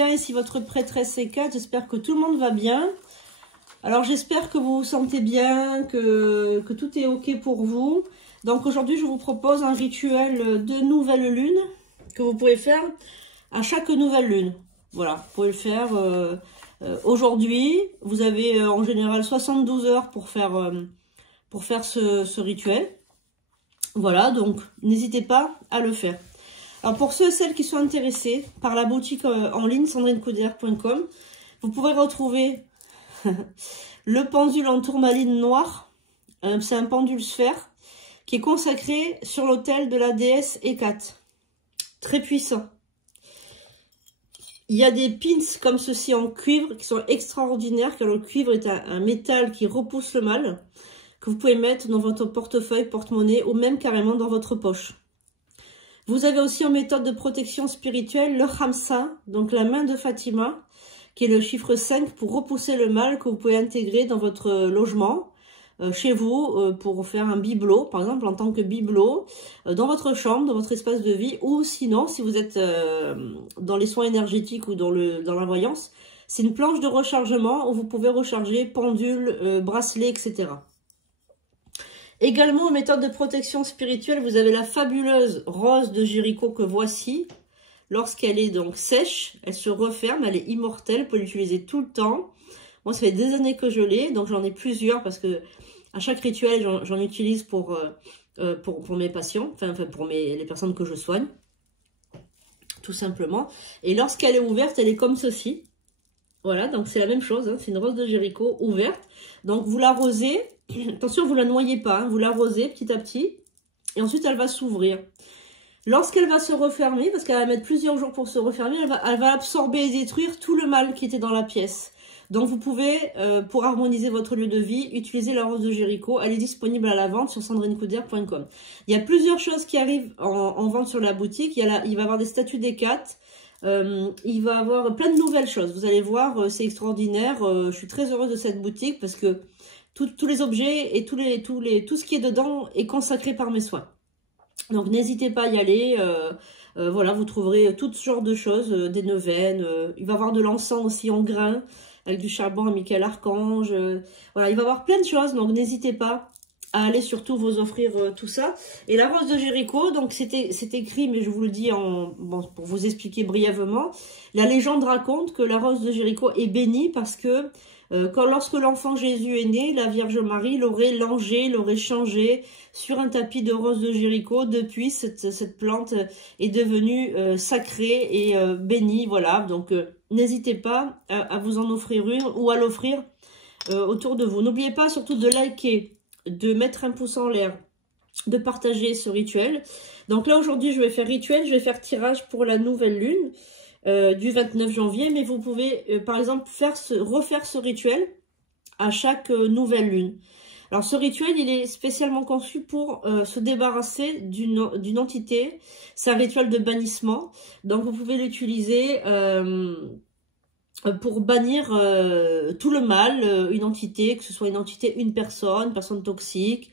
bien et si votre prêtresse Hécate. J'espère que tout le monde va bien. Alors j'espère que vous vous sentez bien, que tout est ok pour vous. Donc aujourd'hui je vous propose un rituel de nouvelle lune que vous pouvez faire à chaque nouvelle lune. Voilà, vous pouvez le faire aujourd'hui. Vous avez en général 72 heures pour faire ce rituel. Voilà, donc n'hésitez pas à le faire. Alors pour ceux et celles qui sont intéressés par la boutique en ligne sandrinecoderre.com, vous pourrez retrouver le pendule en tourmaline noire. C'est un pendule sphère qui est consacré sur l'autel de la déesse Hécate. Très puissant. Il y a des pins comme ceci en cuivre qui sont extraordinaires, car le cuivre est un métal qui repousse le mal, que vous pouvez mettre dans votre portefeuille, porte-monnaie ou même carrément dans votre poche. Vous avez aussi en méthode de protection spirituelle le Khamsa, donc la main de Fatima, qui est le chiffre 5 pour repousser le mal, que vous pouvez intégrer dans votre logement, chez vous, pour faire un bibelot, par exemple en tant que bibelot, dans votre chambre, dans votre espace de vie, ou sinon, si vous êtes dans les soins énergétiques ou dans la voyance, c'est une planche de rechargement où vous pouvez recharger pendule, bracelet, etc. Également, en méthode de protection spirituelle, vous avez la fabuleuse rose de Jéricho que voici. Lorsqu'elle est donc sèche, elle se referme, elle est immortelle, vous pouvez l'utiliser tout le temps. Moi, ça fait des années que je l'ai, donc j'en ai plusieurs parce que à chaque rituel, j'en utilise pour mes patients, enfin pour les personnes que je soigne, tout simplement. Et lorsqu'elle est ouverte, elle est comme ceci. Voilà, donc c'est la même chose, hein, c'est une rose de Jéricho ouverte. Donc vous l'arrosez, attention, vous ne la noyez pas, hein, vous l'arrosez petit à petit, et ensuite elle va s'ouvrir. Lorsqu'elle va se refermer, parce qu'elle va mettre plusieurs jours pour se refermer, elle va absorber et détruire tout le mal qui était dans la pièce. Donc vous pouvez, pour harmoniser votre lieu de vie, utiliser la rose de Jéricho. Elle est disponible à la vente sur sandrinecoderre.com. Il y a plusieurs choses qui arrivent en vente sur la boutique. Il va y avoir des statues d'Hécate. Il va y avoir plein de nouvelles choses. Vous allez voir, c'est extraordinaire. Je suis très heureuse de cette boutique parce que tous les objets et tout ce qui est dedans est consacré par mes soins. Donc n'hésitez pas à y aller. Voilà, vous trouverez tout genre de choses, des neuvaines. Il va y avoir de l'encens aussi en grains, avec du charbon à Michael Archange. Voilà, il va y avoir plein de choses, donc n'hésitez pas à aller surtout vous offrir tout ça. Et la rose de Jéricho, donc c'est écrit, mais je vous le dis pour vous expliquer brièvement. La légende raconte que la rose de Jéricho est bénie parce que lorsque l'enfant Jésus est né, la Vierge Marie l'aurait langé, l'aurait changé sur un tapis de rose de Jéricho. Depuis, cette plante est devenue sacrée et bénie. Voilà, donc n'hésitez pas à vous en offrir une ou à l'offrir autour de vous. N'oubliez pas surtout de liker, de mettre un pouce en l'air, de partager ce rituel. Donc là, aujourd'hui, je vais faire rituel, je vais faire tirage pour la nouvelle lune. Du 29 janvier, mais vous pouvez par exemple refaire ce rituel à chaque nouvelle lune. Alors ce rituel, il est spécialement conçu pour se débarrasser d'une entité. C'est un rituel de bannissement, donc vous pouvez l'utiliser pour bannir tout le mal, une entité, que ce soit une personne toxique,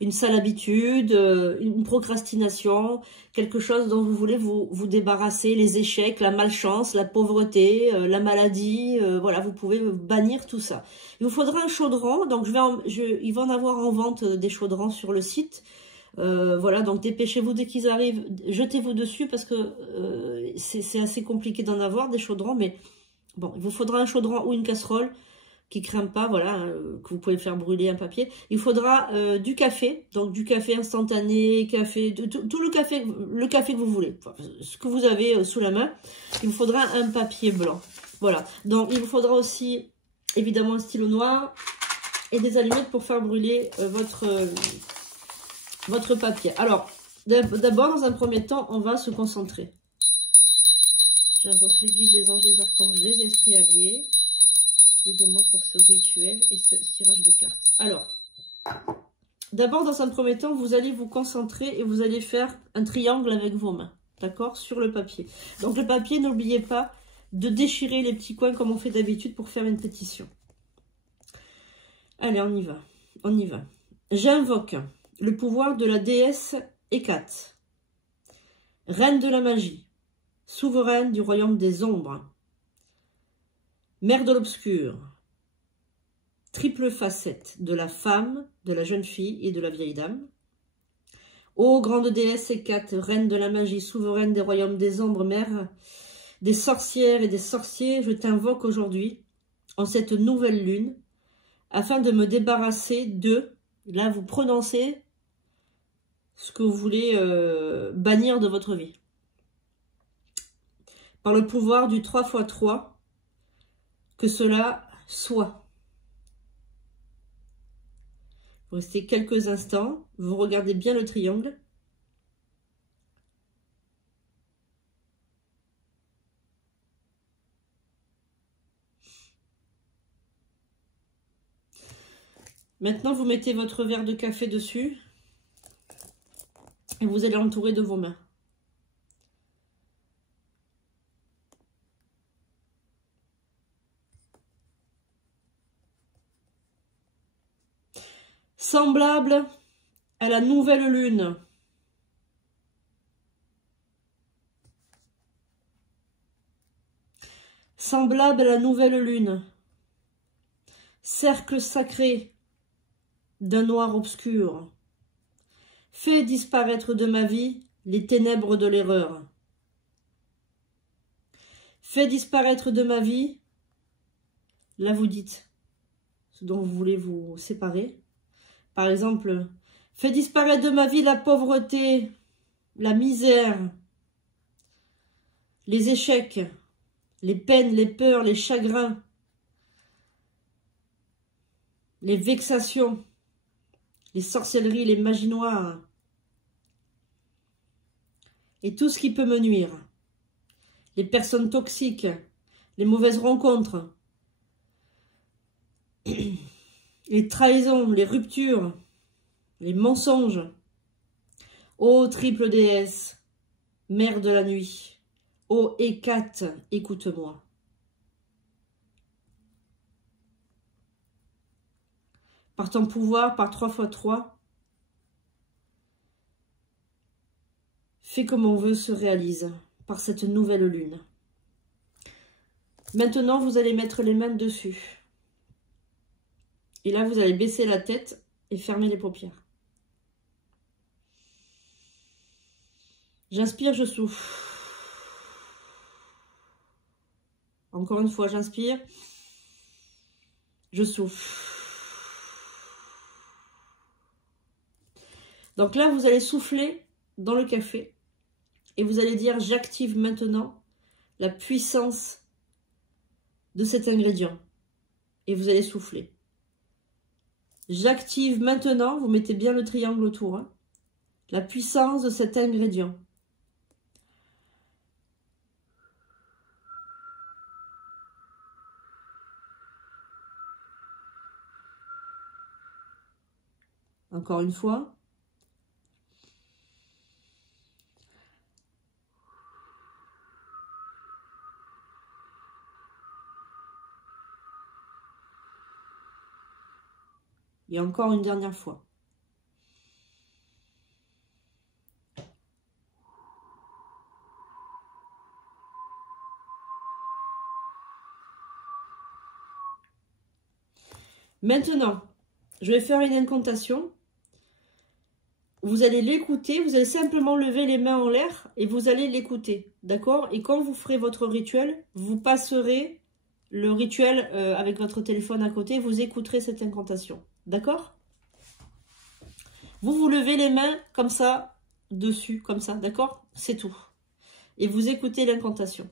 une sale habitude, une procrastination, quelque chose dont vous voulez vous débarrasser, les échecs, la malchance, la pauvreté, la maladie, voilà, vous pouvez bannir tout ça. Il vous faudra un chaudron, donc il va en avoir en vente des chaudrons sur le site. Voilà, donc dépêchez-vous dès qu'ils arrivent, jetez-vous dessus parce que c'est assez compliqué d'en avoir des chaudrons, mais bon, il vous faudra un chaudron ou une casserole qui ne crame pas, voilà, que vous pouvez faire brûler un papier. Il faudra du café, donc du café instantané, tout le café que vous voulez, enfin, ce que vous avez sous la main. Il vous faudra un papier blanc, voilà. Donc il vous faudra aussi évidemment un stylo noir et des allumettes pour faire brûler votre papier. Alors d'abord, dans un premier temps, on va se concentrer. J'invoque les guides, les anges, les archanges, les esprits alliés. Aidez-moi pour ce rituel et ce tirage de cartes. Alors, d'abord, dans un premier temps, vous allez vous concentrer et vous allez faire un triangle avec vos mains, d'accord, sur le papier. Donc, le papier, n'oubliez pas de déchirer les petits coins comme on fait d'habitude pour faire une pétition. Allez, on y va. On y va. J'invoque le pouvoir de la déesse Hécate, reine de la magie, souveraine du royaume des ombres. Mère de l'obscur, triple facette de la femme, de la jeune fille et de la vieille dame. Ô grande déesse Hécate, reine de la magie, souveraine des royaumes des ombres, mère des sorcières et des sorciers, je t'invoque aujourd'hui, en cette nouvelle lune, afin de me débarrasser de, là vous prononcez ce que vous voulez bannir de votre vie. Par le pouvoir du 3x3, que cela soit. Vous restez quelques instants, vous regardez bien le triangle. Maintenant, vous mettez votre verre de café dessus et vous allez l'entourer de vos mains. Semblable à la nouvelle lune. Semblable à la nouvelle lune. Cercle sacré d'un noir obscur. Fais disparaître de ma vie les ténèbres de l'erreur. Fais disparaître de ma vie, là vous dites ce dont vous voulez vous séparer. Par exemple, fais disparaître de ma vie la pauvreté, la misère, les échecs, les peines, les peurs, les chagrins, les vexations, les sorcelleries, les magies noires, et tout ce qui peut me nuire. Les personnes toxiques, les mauvaises rencontres, les trahisons, les ruptures, les mensonges. Ô triple déesse, mère de la nuit, ô Hécate, écoute-moi. Par ton pouvoir, par 3x3, fais que mon vœu se réalise par cette nouvelle lune. Maintenant, vous allez mettre les mains dessus. Et là, vous allez baisser la tête et fermer les paupières. J'inspire, je souffle. Encore une fois, j'inspire. Je souffle. Donc là, vous allez souffler dans le café et vous allez dire « J'active maintenant la puissance de cet ingrédient ». Et vous allez souffler. J'active maintenant, vous mettez bien le triangle autour, hein, la puissance de cet ingrédient. Encore une fois. Et encore une dernière fois. Maintenant, je vais faire une incantation. Vous allez l'écouter, vous allez simplement lever les mains en l'air et vous allez l'écouter, d'accord? Et quand vous ferez votre rituel, vous passerez le rituel avec votre téléphone à côté, vous écouterez cette incantation, d'accord? Vous levez les mains comme ça, dessus, comme ça, d'accord? C'est tout. Et vous écoutez l'incantation.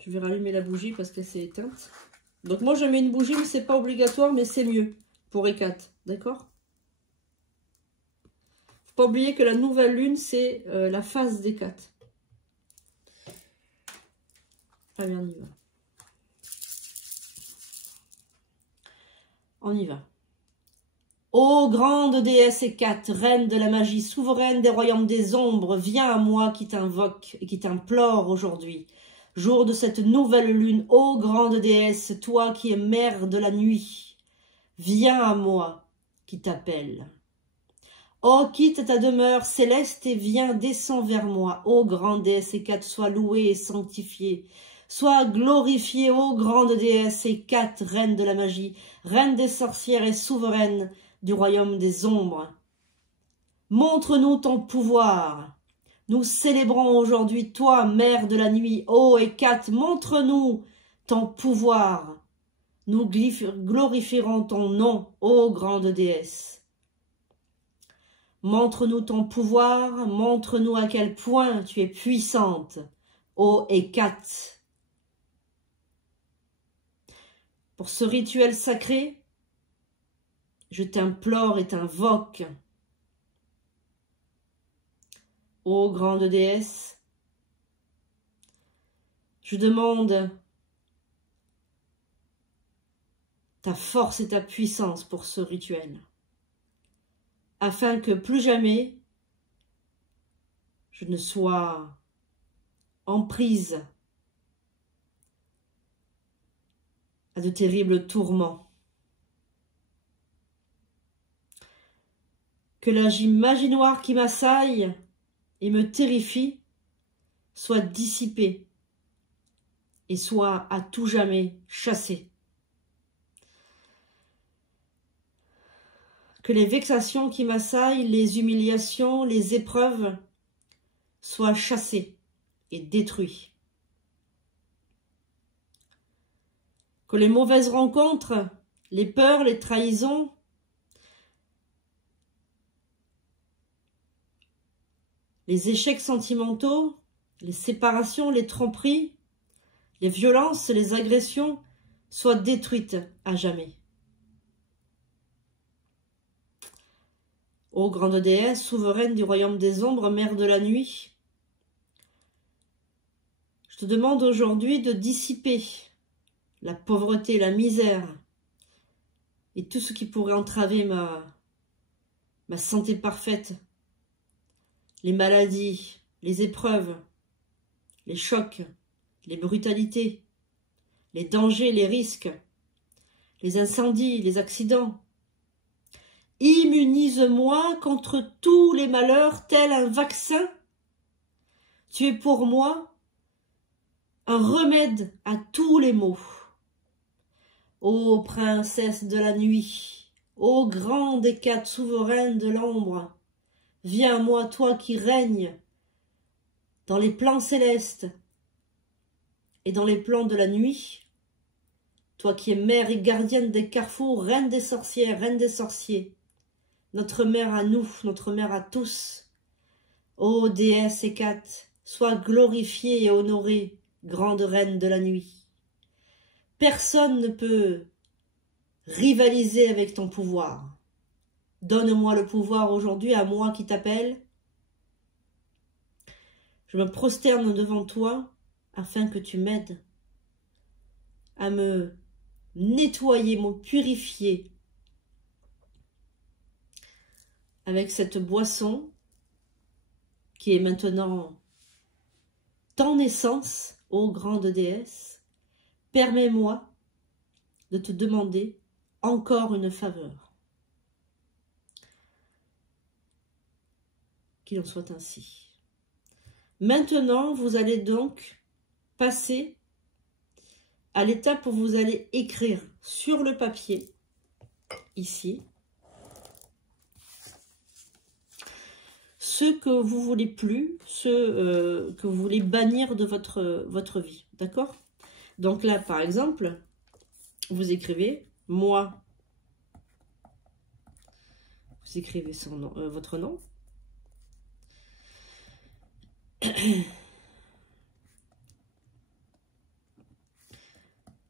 Je vais rallumer la bougie parce qu'elle s'est éteinte. Donc moi je mets une bougie, mais c'est pas obligatoire, mais c'est mieux pour Hécate, d'accord? Faut pas oublier que la nouvelle lune, c'est la phase d'Hécate. Allez, on y va. On y va. Ô grande déesse Hécate, reine de la magie, souveraine des royaumes des ombres, viens à moi qui t'invoque et qui t'implore aujourd'hui. Jour de cette nouvelle lune, ô grande déesse, toi qui es mère de la nuit, viens à moi qui t'appelle. Oh, quitte ta demeure céleste et viens, descends vers moi. Ô grande déesse Hécate, sois louée et sanctifiée. Sois glorifiée, ô grande déesse Hécate, reine de la magie, reine des sorcières et souveraine du royaume des ombres. Montre-nous ton pouvoir. Nous célébrons aujourd'hui toi, mère de la nuit. Ô Hécate, montre-nous ton pouvoir. Nous glorifierons ton nom, ô grande déesse. Montre-nous ton pouvoir, montre-nous à quel point tu es puissante, ô Hécate. Pour ce rituel sacré, je t'implore et t'invoque, ô grande déesse. Je demande ta force et ta puissance pour ce rituel, afin que plus jamais je ne sois en prise à de terribles tourments. Que la magie noire qui m'assaille et me terrifie soit dissipée et soit à tout jamais chassée. Que les vexations qui m'assaillent, les humiliations, les épreuves soient chassées et détruites. Que les mauvaises rencontres, les peurs, les trahisons, les échecs sentimentaux, les séparations, les tromperies, les violences, les agressions soient détruites à jamais. Ô grande déesse, souveraine du royaume des ombres, mère de la nuit, je te demande aujourd'hui de dissiper la pauvreté, la misère et tout ce qui pourrait entraver ma santé parfaite, les maladies, les épreuves, les chocs, les brutalités, les dangers, les risques, les incendies, les accidents. Immunise-moi contre tous les malheurs, tel un vaccin. Tu es pour moi un remède à tous les maux. Ô princesse de la nuit, ô grande Hécate souveraine de l'ombre, viens à moi, toi qui règnes dans les plans célestes et dans les plans de la nuit, toi qui es mère et gardienne des carrefours, reine des sorcières, reine des sorciers, notre mère à nous, notre mère à tous. Ô déesse Hécate, sois glorifiée et honorée, grande reine de la nuit. Personne ne peut rivaliser avec ton pouvoir. Donne-moi le pouvoir aujourd'hui, à moi qui t'appelle. Je me prosterne devant toi afin que tu m'aides à me nettoyer, me purifier avec cette boisson qui est maintenant ton essence, ô grande déesse. Permets-moi de te demander encore une faveur. Qu'il en soit ainsi. Maintenant, vous allez donc passer à l'étape où vous allez écrire sur le papier, ici, ce que vous voulez plus, ce que vous voulez bannir de votre vie. D'accord? Donc là, par exemple, vous écrivez « Moi ». Vous écrivez son nom, votre nom.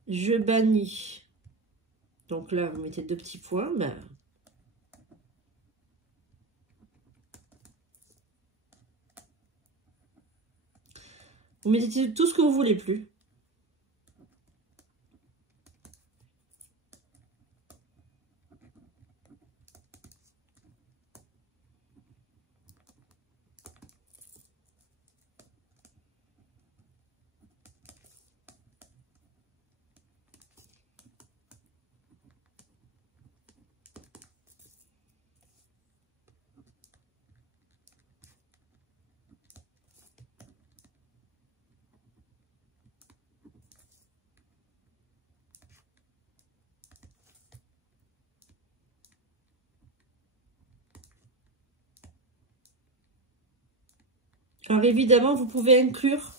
Je bannis. Donc là, vous mettez 2 petits points. Ben, vous mettez tout ce que vous voulez plus. Alors évidemment, vous pouvez inclure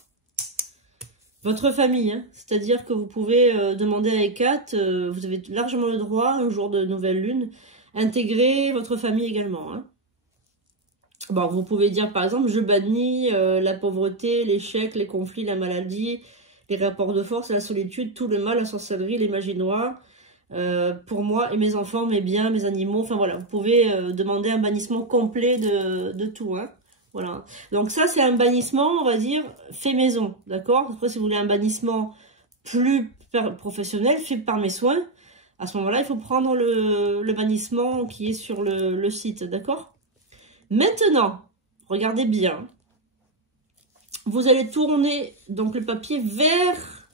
votre famille, hein. C'est-à-dire que vous pouvez demander à Hécate, vous avez largement le droit, un jour de nouvelle lune, intégrer votre famille également, hein. Bon, vous pouvez dire par exemple, je bannis la pauvreté, l'échec, les conflits, la maladie, les rapports de force, la solitude, tout le mal, la sorcellerie, les magies noires, pour moi et mes enfants, mes biens, mes animaux. Enfin voilà, vous pouvez demander un bannissement complet de tout, hein. Voilà. Donc ça, c'est un bannissement, on va dire, fait maison, d'accord? Après, si vous voulez un bannissement plus professionnel, fait par mes soins, à ce moment-là, il faut prendre le bannissement qui est sur le site, d'accord? Maintenant, regardez bien, vous allez tourner donc le papier vers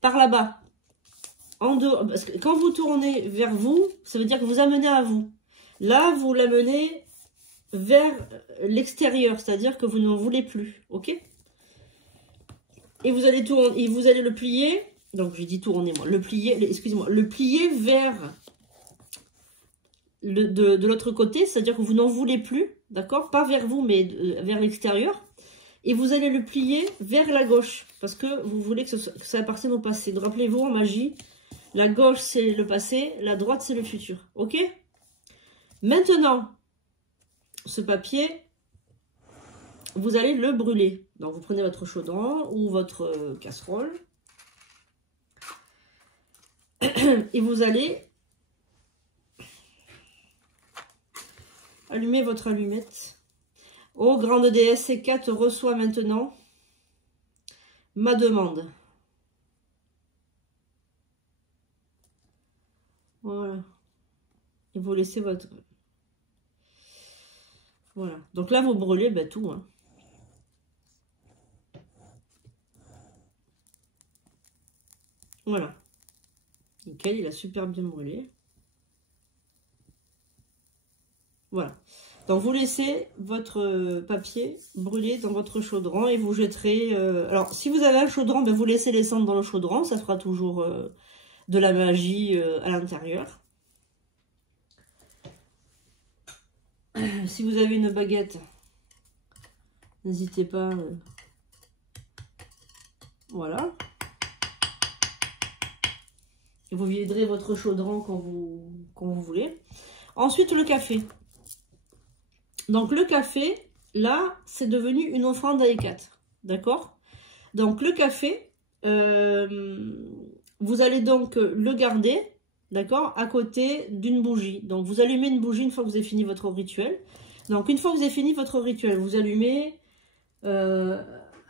par là-bas, en dehors, parce que quand vous tournez vers vous, ça veut dire que vous amenez à vous. Là, vous l'amenez vers l'extérieur, c'est-à-dire que vous ne voulez plus, ok? Et vous allez tourner, et vous allez le plier, donc j'ai dit tourner moi, le plier, excusez-moi, le plier vers de l'autre côté, c'est-à-dire que vous n'en voulez plus, d'accord? Pas vers vous, mais vers l'extérieur. Et vous allez le plier vers la gauche, parce que vous voulez que ça appartienne au passé. Rappelez-vous, en magie, la gauche, c'est le passé, la droite, c'est le futur, ok? Maintenant, ce papier, vous allez le brûler. Donc, vous prenez votre chaudron ou votre casserole, et vous allez allumer votre allumette. Ô grande déesse, Hécate reçoit maintenant ma demande. Voilà. Et vous laissez votre... Voilà. Donc là, vous brûlez ben, tout. Hein. Voilà. Nickel, il a super bien brûlé. Voilà. Donc, vous laissez votre papier brûler dans votre chaudron et vous jetterez... alors, si vous avez un chaudron, ben, vous laissez les cendres dans le chaudron. Ça fera toujours de la magie à l'intérieur. Si vous avez une baguette, n'hésitez pas. Voilà. Et vous viderez votre chaudron quand vous voulez. Ensuite, le café. Donc, le café, là, c'est devenu une offrande à Hécate. D'accord? Donc, le café, vous allez donc le garder, d'accord, à côté d'une bougie. Donc, vous allumez une bougie une fois que vous avez fini votre rituel. Donc, une fois que vous avez fini votre rituel, vous allumez,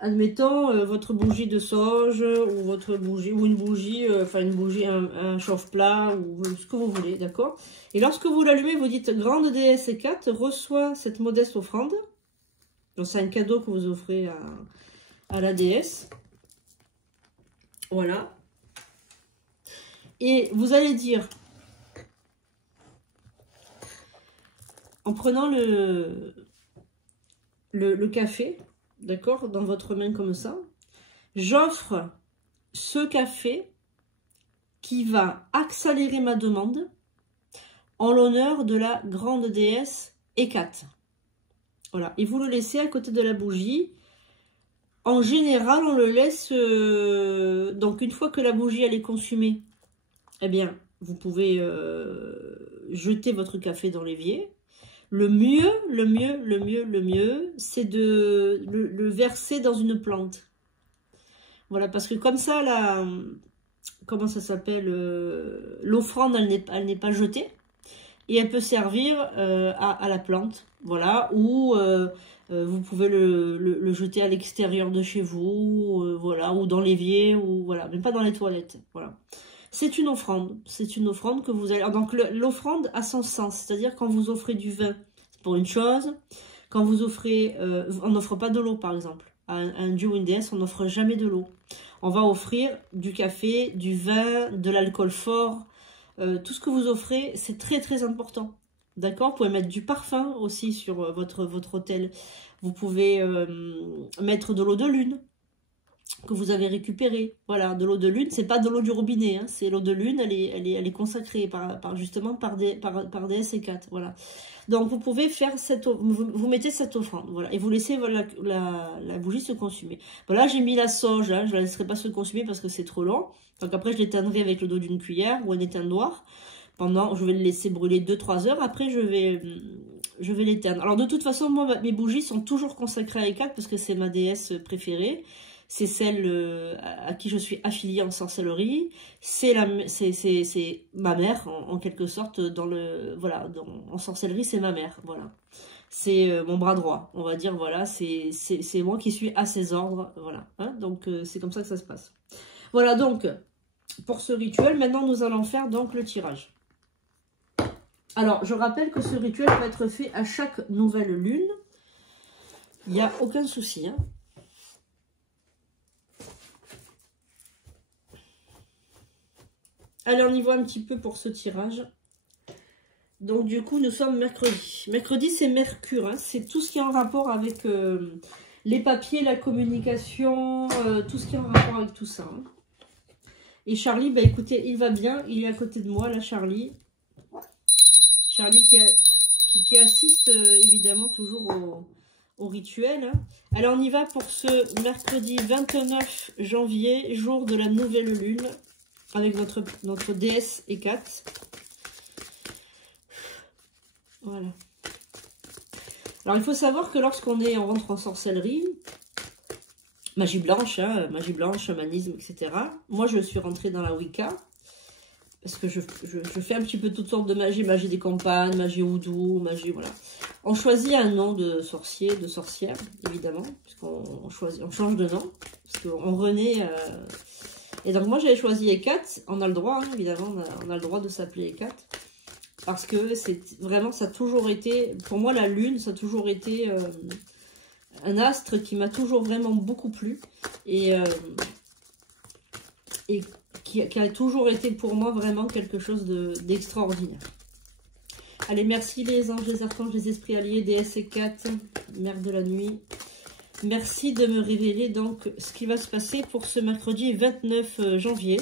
admettons, votre bougie de sauge ou votre bougie, ou une bougie, un chauffe-plat, ou ce que vous voulez, d'accord? Et lorsque vous l'allumez, vous dites, grande déesse Hécate, reçois cette modeste offrande. Donc, c'est un cadeau que vous offrez à la déesse. Voilà. Et vous allez dire, en prenant le café, d'accord, dans votre main comme ça, j'offre ce café qui va accélérer ma demande en l'honneur de la grande déesse Hécate. Voilà, et vous le laissez à côté de la bougie. En général, on le laisse, donc une fois que la bougie elle est consumée, eh bien, vous pouvez jeter votre café dans l'évier. Le mieux, c'est de le verser dans une plante. Voilà, parce que comme ça, comment ça s'appelle, l'offrande, elle n'est pas jetée. Et elle peut servir à la plante. Voilà, ou vous pouvez le jeter à l'extérieur de chez vous, voilà, ou dans l'évier, ou voilà, mais pas dans les toilettes. Voilà. C'est une offrande que vous allez... Donc l'offrande a son sens, c'est-à-dire quand vous offrez du vin, c'est pour une chose. Quand vous offrez, on n'offre pas de l'eau par exemple. À un dieu ou une déesse, on n'offre jamais de l'eau. On va offrir du café, du vin, de l'alcool fort. Tout ce que vous offrez, c'est très très important. D'accord? Vous pouvez mettre du parfum aussi sur votre autel. Vous pouvez mettre de l'eau de lune. que vous avez récupéré. Voilà, de l'eau de lune, c'est pas de l'eau du robinet, hein, c'est l'eau de lune, elle est consacrée justement par déesse Hécate. Voilà. Donc vous pouvez faire vous mettez cette offrande, voilà, et vous laissez voilà, la bougie se consumer. Voilà, j'ai mis la sauge, hein, je la laisserai pas se consumer parce que c'est trop long. Donc après je l'éteindrai avec le dos d'une cuillère ou un éteindre. Je vais le laisser brûler 2-3 heures. Après je vais l'éteindre. Alors de toute façon, moi mes bougies sont toujours consacrées à Hécate parce que c'est ma déesse préférée. C'est celle à qui je suis affiliée en sorcellerie. C'est ma mère, en quelque sorte, en sorcellerie, c'est ma mère, voilà. C'est mon bras droit, on va dire, voilà. C'est moi qui suis à ses ordres, voilà. Hein, donc, c'est comme ça que ça se passe. Voilà, donc, pour ce rituel, maintenant, nous allons faire donc le tirage. Alors, je rappelle que ce rituel peut être fait à chaque nouvelle lune. Il n'y a aucun souci, hein. Allez, on y va un petit peu pour ce tirage. Donc, du coup, nous sommes mercredi. Mercredi, c'est Mercure. Hein. C'est tout ce qui est en rapport avec les papiers, la communication, tout ce qui est en rapport avec tout ça. Hein. Et Charlie, bah écoutez, il va bien. Il est à côté de moi, là, Charlie. Charlie qui assiste, évidemment, toujours au rituel. Hein. Alors, on y va pour ce mercredi 29 janvier, jour de la nouvelle lune. Avec notre déesse Hécate. Voilà. Alors, il faut savoir que lorsqu'on rentre en sorcellerie, magie blanche, chamanisme, etc. Moi, je suis rentrée dans la Wicca. Parce que je fais un petit peu toutes sortes de magie. Magie des campagnes, magie houdou, magie, voilà. On choisit un nom de sorcier, de sorcière, évidemment. Puisqu'on change de nom. Parce qu'on renaît... Et donc moi j'avais choisi Hécate, on a le droit, hein, évidemment, on a le droit de s'appeler Hécate. Parce que c'est vraiment, ça a toujours été, pour moi la lune, ça a toujours été un astre qui m'a toujours vraiment beaucoup plu. Et qui a toujours été pour moi vraiment quelque chose d'extraordinaire. Allez, merci les anges, les archanges, les esprits alliés, déesse Hécate, mère de la nuit. Merci de me révéler donc ce qui va se passer pour ce mercredi 29 janvier.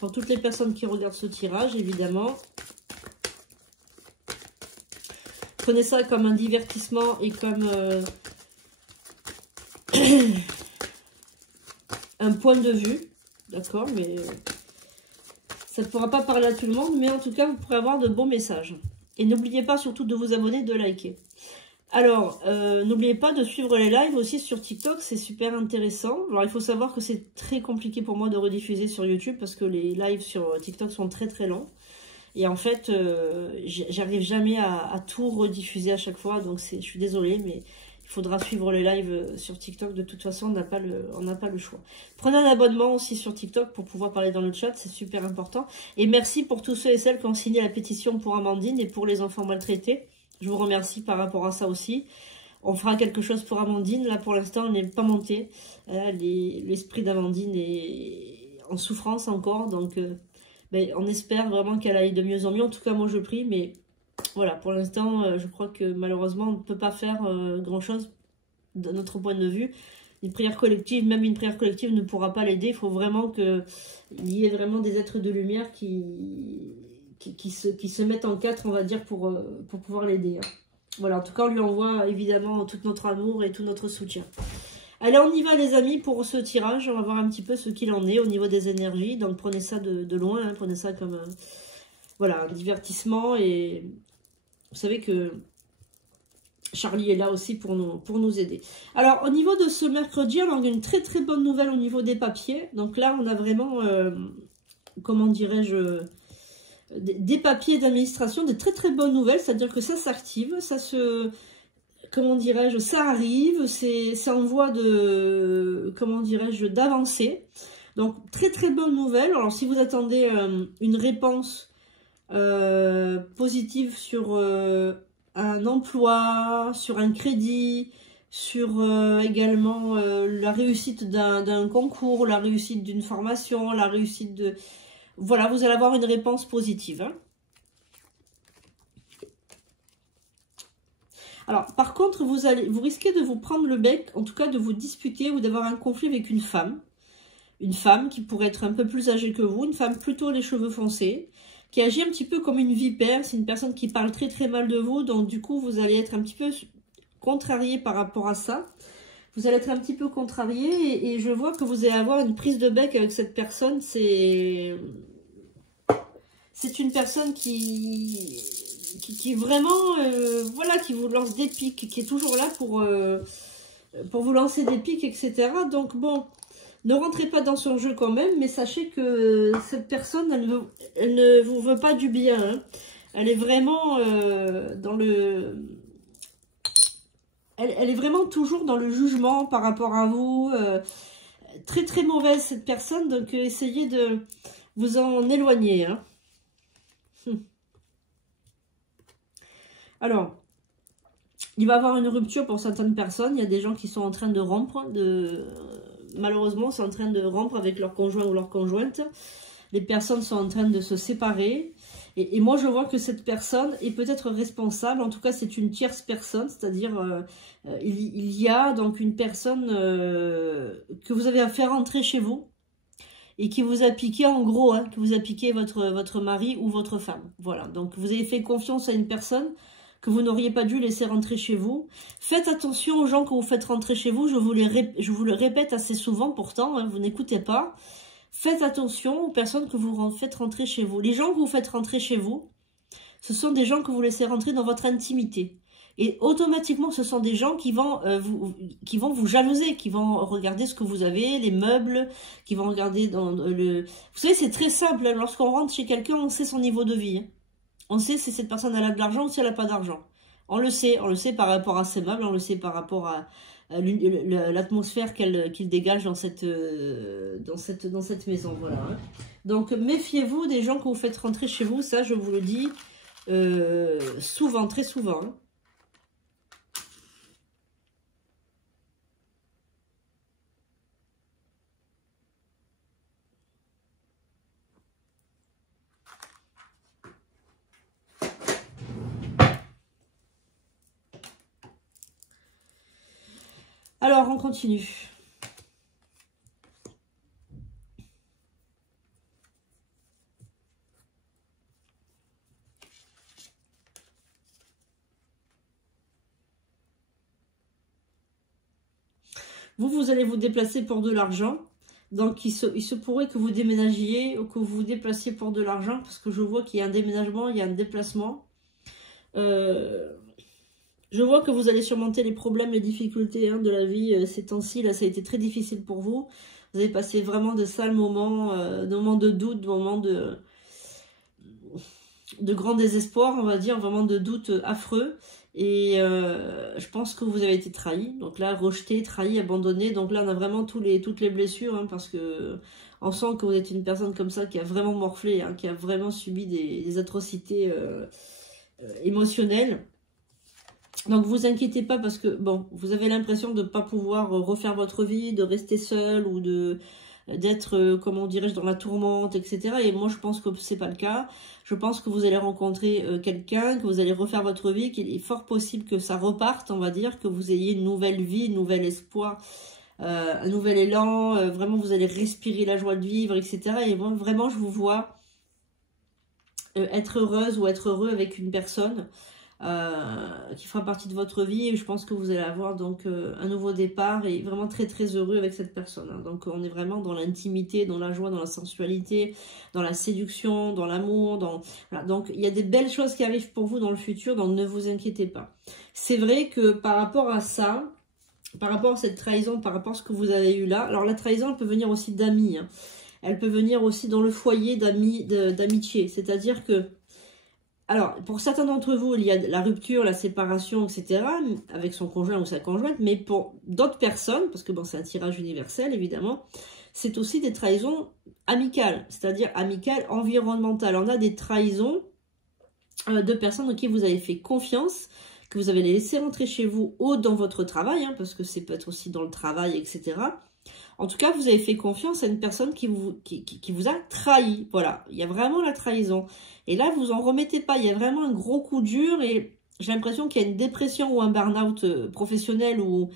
Pour toutes les personnes qui regardent ce tirage, évidemment. Prenez ça comme un divertissement et comme un point de vue. D'accord, mais ça ne pourra pas parler à tout le monde. Mais en tout cas, vous pourrez avoir de bons messages. Et n'oubliez pas surtout de vous abonner, de liker. Alors, n'oubliez pas de suivre les lives aussi sur TikTok, c'est super intéressant. Alors, il faut savoir que c'est très compliqué pour moi de rediffuser sur YouTube parce que les lives sur TikTok sont très très longs. Et en fait, j'arrive jamais à tout rediffuser à chaque fois, donc je suis désolée, mais il faudra suivre les lives sur TikTok. De toute façon, on n'a pas le choix. Prenez un abonnement aussi sur TikTok pour pouvoir parler dans le chat, c'est super important. Et merci pour tous ceux et celles qui ont signé la pétition pour Amandine et pour les enfants maltraités. Je vous remercie par rapport à ça aussi. On fera quelque chose pour Amandine. Là, pour l'instant, elle n'est pas montée. L'esprit d'Amandine est en souffrance encore. Donc, on espère vraiment qu'elle aille de mieux en mieux. En tout cas, moi, je prie. Mais voilà, pour l'instant, je crois que malheureusement, on ne peut pas faire grand-chose de notre point de vue. Une prière collective, même une prière collective ne pourra pas l'aider. Il faut vraiment qu'il y ait vraiment des êtres de lumière qui se mettent en quatre, on va dire, pour pouvoir l'aider. Hein. Voilà, en tout cas, on lui envoie évidemment tout notre amour et tout notre soutien. Allez, on y va les amis pour ce tirage. On va voir un petit peu ce qu'il en est au niveau des énergies. Donc, prenez ça de loin, hein, prenez ça comme un divertissement. Et vous savez que Charlie est là aussi pour nous aider. Alors, au niveau de ce mercredi, on a une très très bonne nouvelle au niveau des papiers. Donc là, on a vraiment, comment dirais-je... des papiers d'administration, des très très bonnes nouvelles, c'est-à-dire que ça s'active, ça se, comment dirais-je, ça arrive, c'est en voie de, comment dirais-je, d'avancer. Donc très très bonne nouvelle. Alors si vous attendez une réponse positive sur un emploi, sur un crédit, sur également la réussite d'un concours, la réussite d'une formation, la réussite de... Voilà, vous allez avoir une réponse positive. Hein. Alors, par contre, vous risquez de vous prendre le bec, en tout cas de vous disputer ou d'avoir un conflit avec une femme. une femme qui pourrait être un peu plus âgée que vous, une femme plutôt les cheveux foncés, qui agit un petit peu comme une vipère. C'est une personne qui parle très très mal de vous, donc du coup vous allez être un petit peu contrarié par rapport à ça. Vous allez être un petit peu contrarié et je vois que vous allez avoir une prise de bec avec cette personne. C'est une personne qui vraiment, voilà, qui vous lance des pics, qui est toujours là pour vous lancer des pics, etc. Donc bon, ne rentrez pas dans son jeu quand même, mais sachez que cette personne, elle ne vous veut pas du bien. Hein. Elle est vraiment dans le... Elle est vraiment toujours dans le jugement par rapport à vous. Très très mauvaise cette personne, donc essayez de vous en éloigner. Hein. Alors, il va y avoir une rupture pour certaines personnes. Il y a des gens qui sont en train de rompre. Malheureusement, sont en train de rompre avec leur conjoint ou leur conjointe. Les personnes sont en train de se séparer. Et moi, je vois que cette personne est peut-être responsable. En tout cas, c'est une tierce personne. C'est-à-dire, il y a donc une personne que vous avez à faire entrer chez vous. Et qui vous a piqué, en gros, hein, qui vous a piqué votre mari ou votre femme. Voilà, donc vous avez fait confiance à une personne que vous n'auriez pas dû laisser rentrer chez vous. Faites attention aux gens que vous faites rentrer chez vous. Je vous le répète assez souvent pourtant, hein, vous n'écoutez pas. Faites attention aux personnes que vous faites rentrer chez vous. Les gens que vous faites rentrer chez vous, ce sont des gens que vous laissez rentrer dans votre intimité. Et automatiquement, ce sont des gens qui vont vous jalouser, qui vont regarder ce que vous avez, les meubles, qui vont regarder dans le... Vous savez, c'est très simple. Hein, lorsqu'on rentre chez quelqu'un, on sait son niveau de vie. Hein. On sait si cette personne elle a de l'argent ou si elle n'a pas d'argent. On le sait par rapport à ses meubles, on le sait par rapport à l'atmosphère qu'il dégage dans cette maison. Voilà. Hein. Donc, méfiez-vous des gens que vous faites rentrer chez vous. Ça, je vous le dis souvent, très souvent. Hein. Alors, on continue. Vous allez vous déplacer pour de l'argent. Donc, il se pourrait que vous déménagiez ou que vous vous déplaciez pour de l'argent. Parce que je vois qu'il y a un déménagement, il y a un déplacement. Je vois que vous allez surmonter les problèmes, les difficultés hein, de la vie ces temps-ci. Là, ça a été très difficile pour vous. Vous avez passé vraiment de sales moments, de moments de doute, de moments de grand désespoir, on va dire, vraiment de doute affreux. Et je pense que vous avez été trahi. Donc là, rejeté, trahi, abandonné. Donc là, on a vraiment toutes les blessures. Hein, parce que on sent que vous êtes une personne comme ça qui a vraiment morflé, hein, qui a vraiment subi des atrocités émotionnelles. Donc, vous inquiétez pas parce que, bon, vous avez l'impression de ne pas pouvoir refaire votre vie, de rester seul ou d'être, comment dirais-je, dans la tourmente, etc. Et moi, je pense que c'est pas le cas. Je pense que vous allez rencontrer quelqu'un, que vous allez refaire votre vie, qu'il est fort possible que ça reparte, on va dire, que vous ayez une nouvelle vie, un nouvel espoir, un nouvel élan. Vraiment, vous allez respirer la joie de vivre, etc. Et moi, vraiment, je vous vois être heureuse ou être heureux avec une personne qui fera partie de votre vie et je pense que vous allez avoir donc un nouveau départ et vraiment très très heureux avec cette personne. Hein. Donc on est vraiment dans l'intimité, dans la joie, dans la sensualité, dans la séduction, dans l'amour. Voilà. Donc il y a des belles choses qui arrivent pour vous dans le futur, donc ne vous inquiétez pas. C'est vrai que par rapport à ça, par rapport à cette trahison, par rapport à ce que vous avez eu là, alors la trahison elle peut venir aussi d'amis, hein. Elle peut venir aussi dans le foyer d'amitié, c'est-à-dire que alors, pour certains d'entre vous, il y a la rupture, la séparation, etc., avec son conjoint ou sa conjointe, mais pour d'autres personnes, parce que bon, c'est un tirage universel, évidemment, c'est aussi des trahisons amicales, c'est-à-dire amicales, environnementales. On a des trahisons de personnes en qui vous avez fait confiance, que vous avez laissé rentrer chez vous ou dans votre travail, hein, parce que c'est peut-être aussi dans le travail, etc., en tout cas, vous avez fait confiance à une personne qui vous a trahi. Voilà, il y a vraiment la trahison. Et là, vous en remettez pas. Il y a vraiment un gros coup dur et j'ai l'impression qu'il y a une dépression ou un burn-out professionnel ou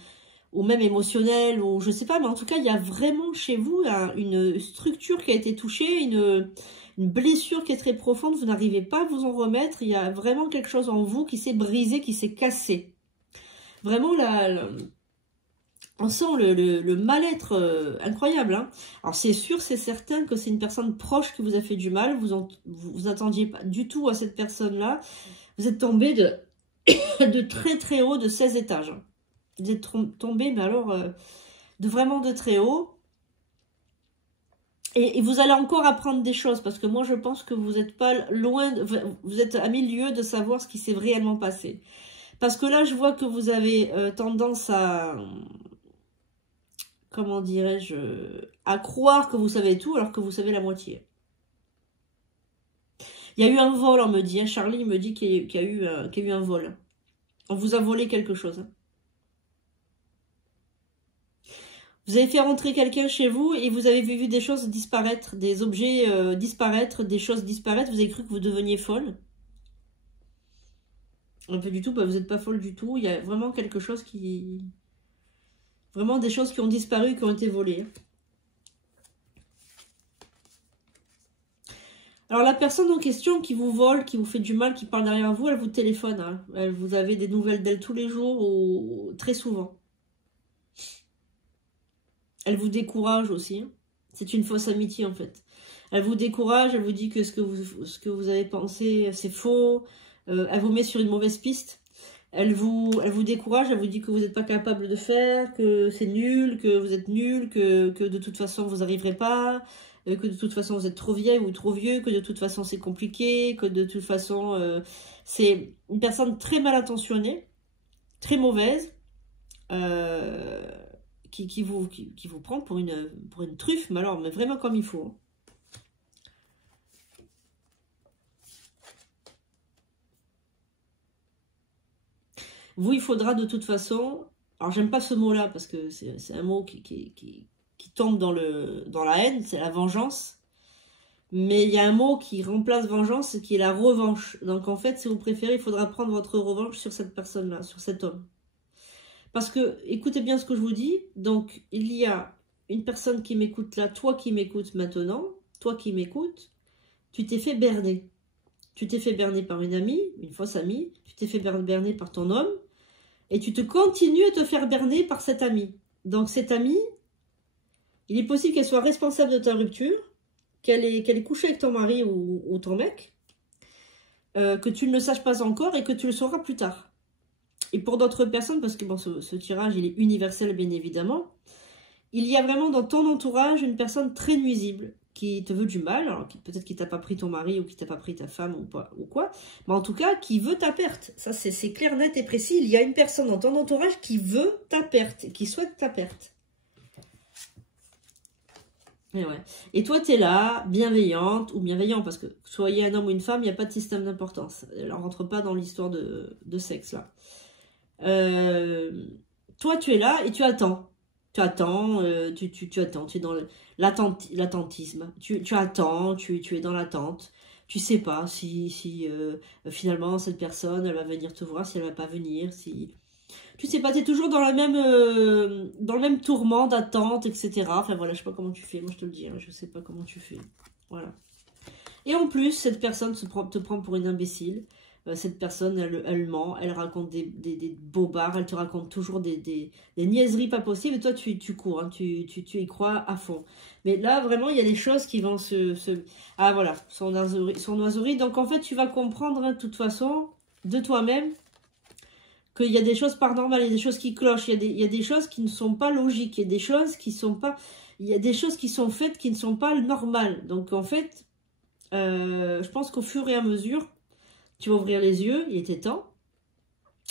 ou même émotionnelle, ou je sais pas, mais en tout cas, il y a vraiment chez vous une structure qui a été touchée, une blessure qui est très profonde, vous n'arrivez pas à vous en remettre, il y a vraiment quelque chose en vous qui s'est brisé, qui s'est cassé. Vraiment, on sent le mal-être incroyable. Hein. Alors c'est sûr, c'est certain que c'est une personne proche qui vous a fait du mal, vous attendiez pas du tout à cette personne-là, vous êtes tombé de très très haut, de 16 étages. Vous êtes tombé, mais alors, vraiment de très haut. Et vous allez encore apprendre des choses, parce que moi je pense que vous n'êtes pas loin, vous êtes à 1000 lieues de savoir ce qui s'est réellement passé. Parce que là, je vois que vous avez tendance à, comment dirais-je, à croire que vous savez tout, alors que vous savez la moitié. Il y a eu un vol, on me dit, hein, Charlie me dit qu'il y a eu un vol. On vous a volé quelque chose. Hein. Vous avez fait rentrer quelqu'un chez vous et vous avez vu des choses disparaître, des objets disparaître, des choses disparaître. Vous avez cru que vous deveniez folle. Un peu du tout, bah vous n'êtes pas folle du tout. Il y a vraiment quelque chose qui... Vraiment des choses qui ont disparu, qui ont été volées. Alors la personne en question qui vous vole, qui vous fait du mal, qui parle derrière vous, elle vous téléphone. Hein. Vous avez des nouvelles d'elle tous les jours ou très souvent. Elle vous décourage aussi. C'est une fausse amitié en fait. Elle vous décourage, elle vous dit que ce que vous avez pensé, c'est faux. Elle vous met sur une mauvaise piste. Elle vous décourage, elle vous dit que vous n'êtes pas capable de faire, que c'est nul, que vous êtes nul, que de toute façon vous n'arriverez pas, que de toute façon vous êtes trop vieille ou trop vieux, que de toute façon c'est compliqué, que de toute façon c'est une personne très mal intentionnée, très mauvaise. Qui vous prend pour une truffe, mais alors, mais vraiment comme il faut. Vous, il faudra de toute façon, alors j'aime pas ce mot-là, parce que c'est un mot qui tombe dans la haine, c'est la vengeance, mais il y a un mot qui remplace vengeance, qui est la revanche. Donc en fait, si vous préférez, il faudra prendre votre revanche sur cette personne-là, sur cet homme. Parce que, écoutez bien ce que je vous dis, donc il y a une personne qui m'écoute là, toi qui m'écoutes maintenant, toi qui m'écoutes, tu t'es fait berner. Tu t'es fait berner par une amie, une fausse amie, tu t'es fait berner par ton homme, et tu te continues à te faire berner par cette amie. Donc cette amie, il est possible qu'elle soit responsable de ta rupture, qu'elle ait couché avec ton mari ou ton mec, que tu ne le saches pas encore et que tu le sauras plus tard. Et pour d'autres personnes, parce que bon, ce tirage, il est universel, bien évidemment, il y a vraiment dans ton entourage une personne très nuisible qui te veut du mal, alors peut-être qu'il t'a pas pris ton mari ou qu'il t'a pas pris ta femme ou quoi, mais en tout cas, qui veut ta perte. Ça, c'est clair, net et précis. Il y a une personne dans ton entourage qui veut ta perte, qui souhaite ta perte. Et, ouais. Et toi, tu es là, bienveillante ou bienveillant, parce que soyez un homme ou une femme, il n'y a pas de système d'importance. Elle ne rentre pas dans l'histoire de sexe, là. Toi, tu es là et tu attends. Tu attends, tu attends, tu es dans l'attentisme. Tu attends, tu es dans l'attente. Tu sais pas si finalement cette personne, elle va venir te voir, si elle va pas venir, si... Tu sais pas, tu es toujours dans le même tourment d'attente, etc. Enfin voilà, je sais pas comment tu fais, moi je te le dis, hein, je sais pas comment tu fais. Voilà. Et en plus, cette personne te prend pour une imbécile. Cette personne, elle ment, elle raconte des bobards, elle te raconte toujours des niaiseries pas possibles, et toi tu cours, hein, tu y crois à fond. Mais là, vraiment, il y a des choses qui vont Ah voilà, son oiserie. Donc en fait, tu vas comprendre, hein, de toute façon, de toi-même, qu'il y a des choses paranormales, il y a des choses qui clochent, il y a des choses qui ne sont pas logiques, il y a des choses qui sont pas... Il y a des choses qui sont faites qui ne sont pas normales. Donc en fait, je pense qu'au fur et à mesure, tu vas ouvrir les yeux, il était temps.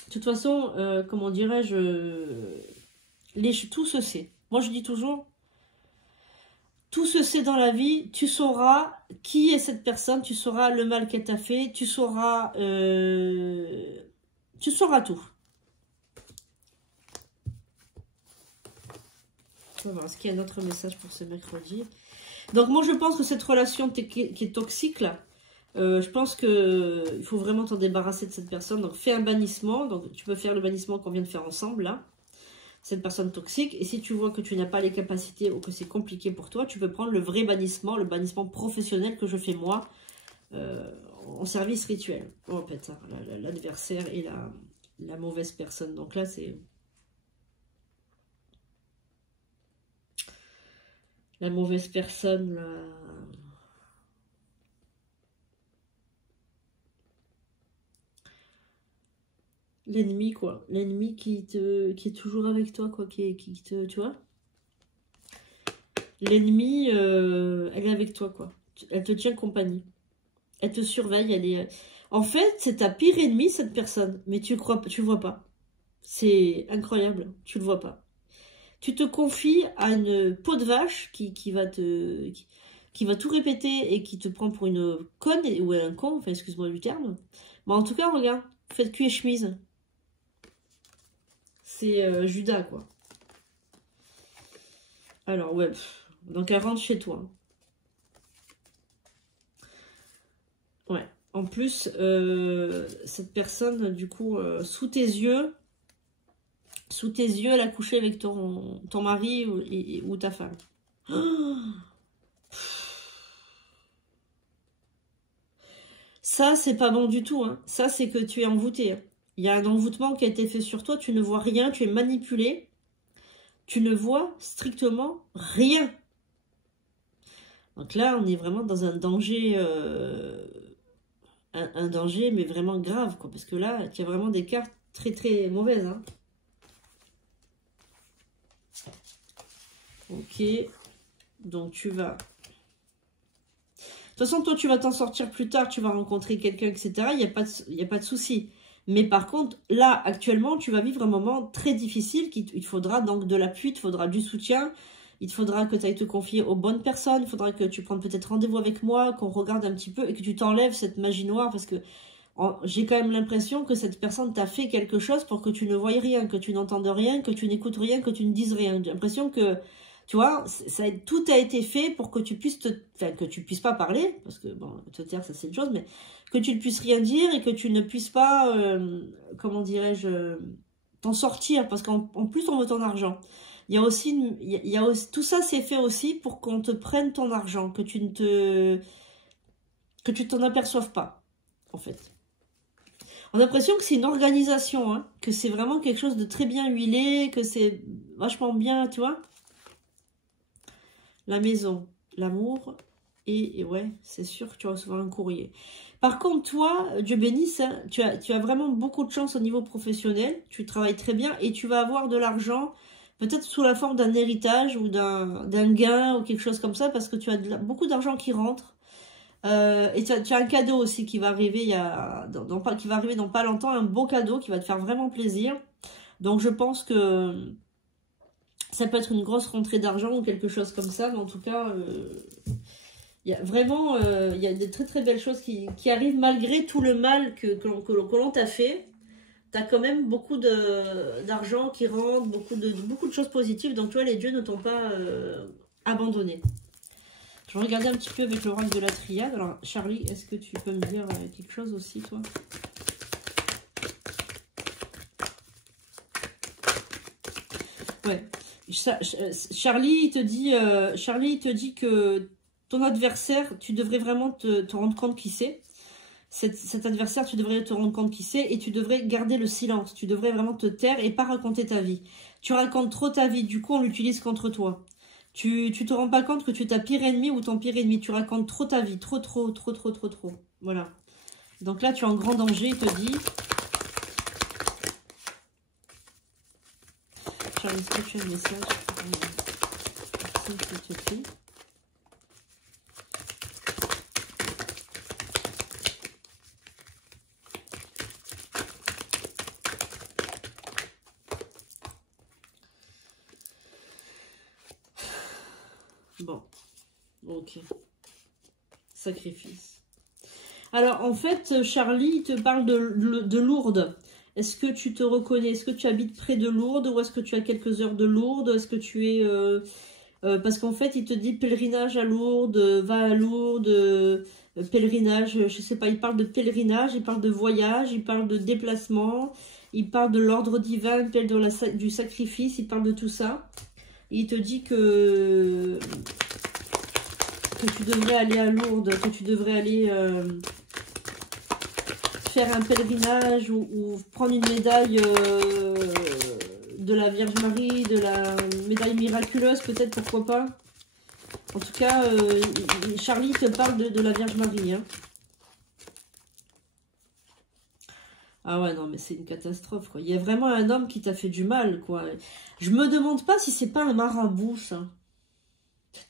De toute façon, comment dirais-je, tout se sait. Moi, je dis toujours, tout se sait dans la vie. Tu sauras qui est cette personne, tu sauras le mal qu'elle t'a fait, tu sauras tout. On va voir, est-ce qu'il y a un autre message pour ce mercredi? Donc, moi, je pense que cette relation qui est toxique, là, je pense qu'il faut vraiment t'en débarrasser de cette personne. Donc, fais un bannissement. Donc, tu peux faire le bannissement qu'on vient de faire ensemble, là. cette personne toxique. Et si tu vois que tu n'as pas les capacités ou que c'est compliqué pour toi, tu peux prendre le vrai bannissement, le bannissement professionnel que je fais moi en service rituel. Oh pétard, l'adversaire et la mauvaise personne. Donc là, c'est... La mauvaise personne, là... L'ennemi, quoi. L'ennemi qui est toujours avec toi, quoi. Qui te, tu vois. L'ennemi, elle est avec toi, quoi. Elle te tient compagnie. Elle te surveille, elle est... En fait, c'est ta pire ennemie, cette personne. Mais tu vois pas. C'est incroyable. Tu le vois pas. Tu te confies à une peau de vache qui va tout répéter et qui te prend pour une conne ou un con, enfin, excuse-moi du terme. Mais en tout cas, regarde. Faites cul et chemise. C'est Judas, quoi. Alors, ouais. Donc, elle rentre chez toi. Ouais. En plus, cette personne, du coup, sous tes yeux, elle a couché avec ton mari ou ta femme. Ça, c'est pas bon du tout. Hein. Ça, c'est que tu es envoûté. Hein. Il y a un envoûtement qui a été fait sur toi. Tu ne vois rien. Tu es manipulé. Tu ne vois strictement rien. Donc là, on est vraiment dans un danger... un danger, mais vraiment grave. Quoi, parce que là, il y a vraiment des cartes très, très mauvaises. Hein. Ok. Donc, tu vas... De toute façon, toi, tu vas t'en sortir plus tard, tu vas rencontrer quelqu'un, etc. Il n'y a pas de souci. Mais par contre, là, actuellement, tu vas vivre un moment très difficile. Il te faudra donc de l'appui, il te faudra du soutien. Il te faudra que tu ailles te confier aux bonnes personnes. Il faudra que tu prennes peut-être rendez-vous avec moi, qu'on regarde un petit peu et que tu t'enlèves cette magie noire. Parce que j'ai quand même l'impression que cette personne t'a fait quelque chose pour que tu ne voies rien, que tu n'entendes rien, que tu n'écoutes rien, que tu ne dises rien. J'ai l'impression que... Tu vois, tout a été fait pour que tu puisses que tu puisses pas parler, parce que, bon, te taire, ça c'est une chose, mais que tu ne puisses rien dire et que tu ne puisses pas, comment dirais-je, t'en sortir, parce qu'en plus, on veut ton argent. Il y a aussi, tout ça c'est fait aussi pour qu'on te prenne ton argent, que tu t'en aperçoives pas, en fait. On a l'impression que c'est une organisation, hein, que c'est vraiment quelque chose de très bien huilé, que c'est vachement bien, tu vois. La maison, l'amour, et ouais, c'est sûr que tu vas recevoir un courrier. Par contre, toi, Dieu bénisse, hein, tu as vraiment beaucoup de chance au niveau professionnel, tu travailles très bien et tu vas avoir de l'argent, peut-être sous la forme d'un héritage ou d'un gain ou quelque chose comme ça, parce que tu as beaucoup d'argent qui rentre. Et tu as un cadeau aussi qui va arriver, qui va arriver dans pas longtemps, un beau cadeau qui va te faire vraiment plaisir. Donc je pense que... Ça peut être une grosse rentrée d'argent ou quelque chose comme ça, mais en tout cas, il y a vraiment il y a des très très belles choses qui arrivent malgré tout le mal que l'on t'a fait. Tu as quand même beaucoup d'argent qui rentre, beaucoup de choses positives. Donc, tu vois, les dieux ne t'ont pas abandonné. Je vais regarder un petit peu avec l'oracle de la triade. Alors, Charlie, est-ce que tu peux me dire quelque chose aussi, toi ? Ouais. Charlie te dit que ton adversaire, tu devrais vraiment te rendre compte qui c'est. Cet adversaire, tu devrais te rendre compte qui c'est et tu devrais garder le silence. Tu devrais vraiment te taire et pas raconter ta vie. Tu racontes trop ta vie, du coup on l'utilise contre toi. Tu te rends pas compte que tu es ta pire ennemie ou ton pire ennemi. Tu racontes trop ta vie, trop. Voilà. Donc là tu es en grand danger, il te dit... Charlie, est-ce que tu as un message s'il te plaît. Bon, ok. Sacrifice. Alors, en fait, Charlie te parle de Lourdes. Est-ce que tu te reconnais? Est-ce que tu habites près de Lourdes? Ou est-ce que tu as quelques heures de Lourdes? Est-ce que tu es... parce qu'en fait, il te dit pèlerinage à Lourdes, va à Lourdes, pèlerinage, je sais pas, il parle de pèlerinage, il parle de voyage, il parle de déplacement. Il parle de l'ordre divin, il parle de du sacrifice, il parle de tout ça. Il te dit que tu devrais aller à Lourdes, que tu devrais aller faire un pèlerinage ou prendre une médaille de la Vierge Marie, de la médaille miraculeuse, peut-être, pourquoi pas. En tout cas, Charlie te parle de la Vierge Marie. Hein. Ah ouais, non, mais c'est une catastrophe, quoi. Il y a vraiment un homme qui t'a fait du mal, quoi. Je me demande pas si c'est pas un marabout, ça.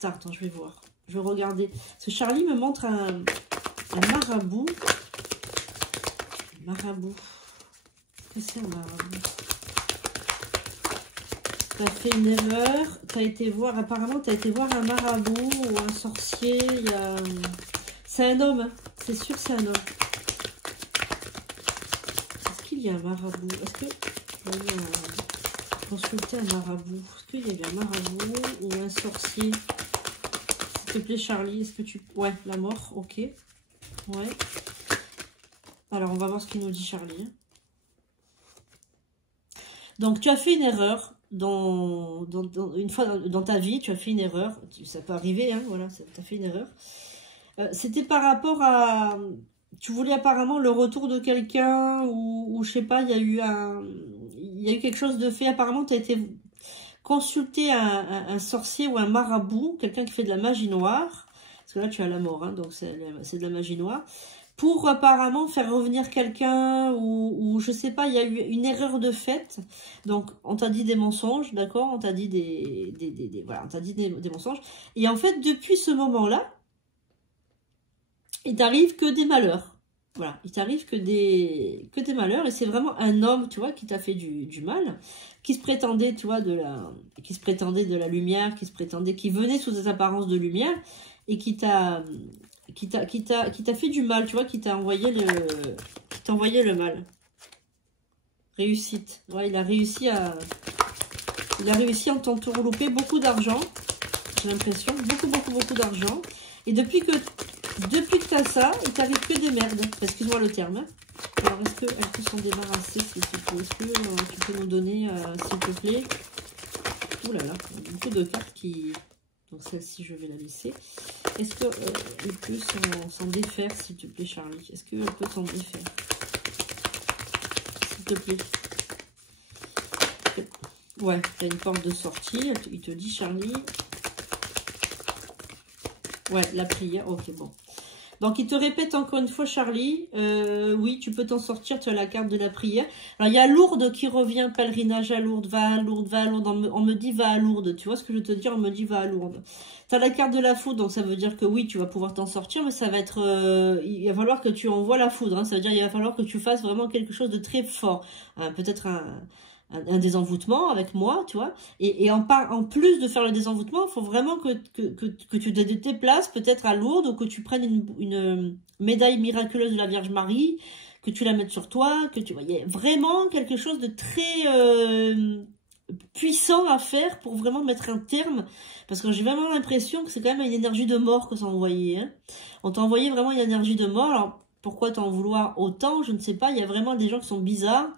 Attends, je vais voir. Je vais regarder. Parce que Charlie me montre un marabout. Marabout. Qu'est-ce que c'est un marabout? T'as fait une erreur. T'as été voir... Apparemment, t'as été voir un marabout ou un sorcier. Il y a... C'est un homme. Hein. C'est sûr, c'est un homme. Il y a un marabout. Est-ce que on a consulté un marabout? Est-ce qu'il y avait un marabout ou un sorcier? S'il te plaît, Charlie, est-ce que tu... Ouais, la mort, ok. Ouais. Alors, on va voir ce qu'il nous dit, Charlie. Donc, tu as fait une erreur une fois dans ta vie, tu as fait une erreur. Ça peut arriver, hein, voilà, tu as fait une erreur. C'était par rapport à... Tu voulais apparemment le retour de quelqu'un ou je sais pas, il y a eu quelque chose de fait. Apparemment, tu as été consulter un sorcier ou un marabout, quelqu'un qui fait de la magie noire. Parce que là, tu as la mort, hein, donc c'est de la magie noire. Pour apparemment faire revenir quelqu'un ou je sais pas, il y a eu une erreur de fait. Donc, on t'a dit des mensonges, d'accord? On t'a dit voilà, on t'a dit des mensonges. Et en fait, depuis ce moment-là, il t'arrive que des malheurs. Voilà, il t'arrive que des malheurs. Et c'est vraiment un homme, tu vois, qui t'a fait du mal, qui se prétendait, tu vois, de la lumière, qui venait sous des apparences de lumière, et qui t'a fait du mal, tu vois, qui t'a envoyé le mal. Réussite. Ouais, il a réussi en t'entourlouper beaucoup d'argent. J'ai l'impression, beaucoup d'argent. Et depuis que tu as ça, il t'arrive que des merdes. Excuse-moi le terme. Hein. Alors, est-ce qu'elles peut s'en débarrasser, s'il te plaît? Est-ce que tu peux nous donner, s'il te plaît? Ouh là là, beaucoup de cartes qui... Donc, celle-ci, je vais la laisser. Est-ce qu'elle peut s'en défaire, s'il te plaît, Charlie? Est-ce qu'elle peut s'en défaire? S'il te plaît. Ouais, tu as une porte de sortie. Il te dit, Charlie... Ouais, la prière, ok, bon. Donc, il te répète encore une fois, Charlie, oui, tu peux t'en sortir, tu as la carte de la prière. Alors, il y a Lourdes qui revient, pèlerinage à Lourdes, va à Lourdes, va à Lourdes. On me dit, va à Lourdes, tu vois ce que je veux te dire, on me dit, va à Lourdes. Tu as la carte de la foudre, donc ça veut dire que oui, tu vas pouvoir t'en sortir, mais ça va être, il va falloir que tu envoies la foudre, hein, ça veut dire il va falloir que tu fasses vraiment quelque chose de très fort. Peut-être un désenvoûtement avec moi, tu vois. Et en plus de faire le désenvoûtement, il faut vraiment que tu te déplaces peut-être à Lourdes ou que tu prennes une médaille miraculeuse de la Vierge Marie, que tu la mettes sur toi, que tu vois. Il y a vraiment quelque chose de très puissant à faire pour vraiment mettre un terme. Parce que j'ai vraiment l'impression que c'est quand même une énergie de mort que ça envoyé. Hein. On t'a envoyé vraiment une énergie de mort. Alors, pourquoi t'en vouloir autant? Je ne sais pas. Il y a vraiment des gens qui sont bizarres.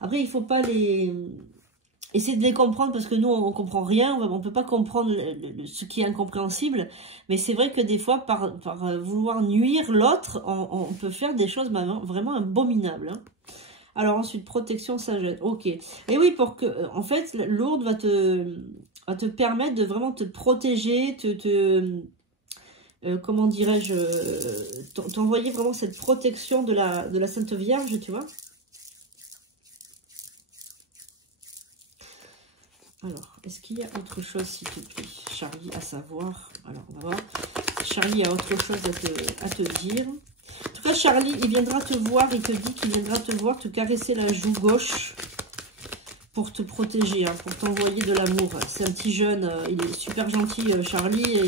Après, il ne faut pas essayer de les comprendre parce que nous, on ne comprend rien. On ne peut pas comprendre ce qui est incompréhensible. Mais c'est vrai que des fois, par vouloir nuire l'autre, on peut faire des choses vraiment abominables. Hein. Alors ensuite, protection, sagesse. Ok. Et oui, en fait, Lourdes va te permettre de vraiment te protéger, comment dirais-je, t'envoyer vraiment cette protection de la Sainte Vierge, tu vois. Alors, est-ce qu'il y a autre chose, s'il te plaît, Charlie, à savoir? Alors, on va voir. Charlie a autre chose à te dire. En tout cas, Charlie, il viendra te voir, il te dit qu'il viendra te voir, te caresser la joue gauche pour te protéger, hein, pour t'envoyer de l'amour. C'est un petit jeune, il est super gentil, Charlie,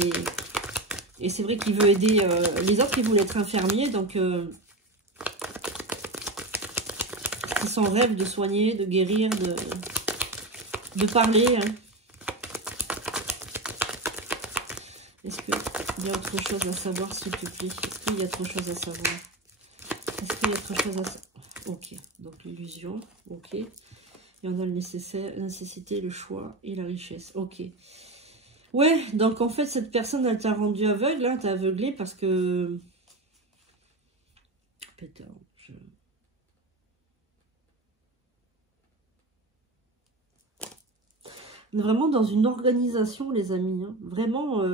et c'est vrai qu'il veut aider les autres, il voulait être infirmier, donc c'est son rêve de soigner, de guérir, de parler. Hein. Est-ce qu'il y a autre chose à savoir, s'il te plaît? Est-ce qu'il y a autre chose à savoir? Est-ce qu'il y a autre chose à savoir? Ok, donc l'illusion, ok. Et on a le nécessaire, la nécessité, le choix et la richesse, ok. Ouais, donc en fait, cette personne, elle t'a rendu aveugle, hein, t'a aveuglé parce que... Putain, on est vraiment dans une organisation, les amis, hein. Vraiment...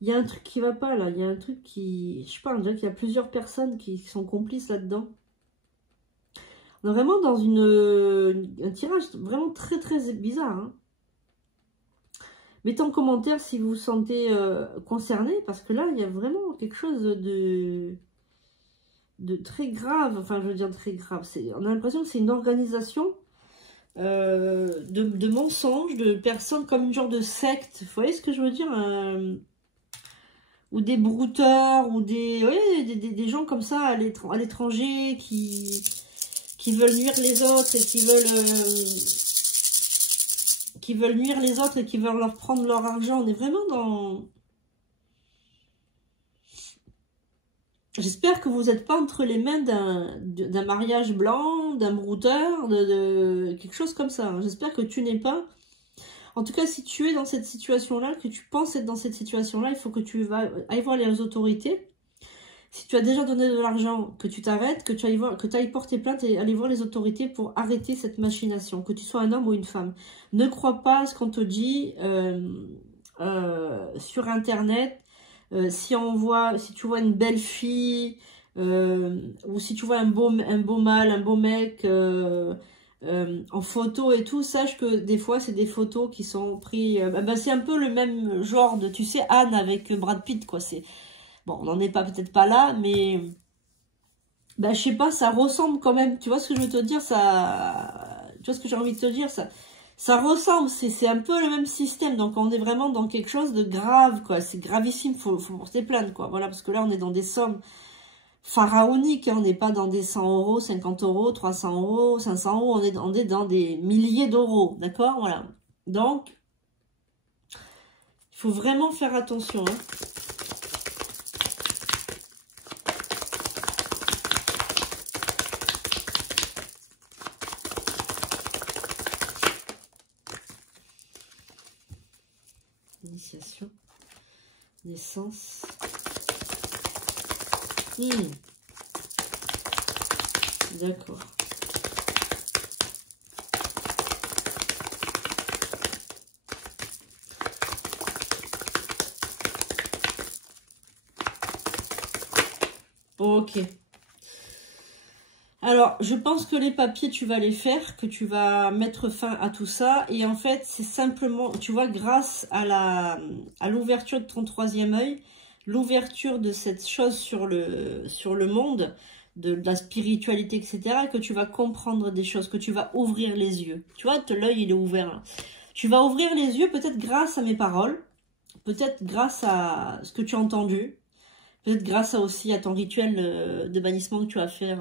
Il y a un truc qui va pas là, il y a un truc qui... Je sais pas, on dirait qu'il y a plusieurs personnes qui sont complices là-dedans. On est vraiment dans un tirage vraiment très très bizarre. Hein. Mettez en commentaire si vous vous sentez concerné, parce que là, il y a vraiment quelque chose de très grave. Enfin, je veux dire très grave. On a l'impression que c'est une organisation de mensonges, de personnes comme une genre de secte. Vous voyez ce que je veux dire ou des brouteurs, ou des gens comme ça à l'étranger qui veulent nuire les autres et qui veulent nuire les autres et qui veulent leur prendre leur argent. On est vraiment dans... J'espère que vous n'êtes pas entre les mains d'un mariage blanc, d'un brouteur, de quelque chose comme ça. J'espère que tu n'es pas... En tout cas, si tu es dans cette situation-là, que tu penses être dans cette situation-là, il faut que tu ailles voir les autorités. Si tu as déjà donné de l'argent, que tu t'arrêtes, que tu ailles porter plainte et aller voir les autorités pour arrêter cette machination, que tu sois un homme ou une femme. Ne crois pas à ce qu'on te dit sur Internet. Si tu vois une belle fille, ou si tu vois un beau mâle, un beau mec... en photo et tout, sache que des fois c'est des photos qui sont prises, c'est un peu le même genre de, tu sais, Anne avec Brad Pitt, quoi. C'est bon, on n'en est peut-être pas là, mais je sais pas, ça ressemble quand même, tu vois ce que je veux te dire, ça, tu vois ce que j'ai envie de te dire, ça ressemble, c'est un peu le même système, donc on est vraiment dans quelque chose de grave, quoi. C'est gravissime, faut porter plainte, quoi. Voilà, parce que là on est dans des sommes pharaonique, hein, on n'est pas dans des 100 euros, 50 euros, 300 euros, 500 euros, on est dans des milliers d'euros, d'accord, voilà. Donc, il faut vraiment faire attention. Hein. Initiation, naissance. D'accord. Ok. Alors, je pense que les papiers, tu vas les faire, que tu vas mettre fin à tout ça. Et en fait, c'est simplement, tu vois, grâce à l'ouverture de ton troisième œil, l'ouverture de cette chose sur le monde, de la spiritualité, etc., que tu vas comprendre des choses, que tu vas ouvrir les yeux. Tu vois, l'œil, il est ouvert là. Tu vas ouvrir les yeux peut-être grâce à mes paroles, peut-être grâce à ce que tu as entendu, peut-être grâce aussi à ton rituel de bannissement que tu vas faire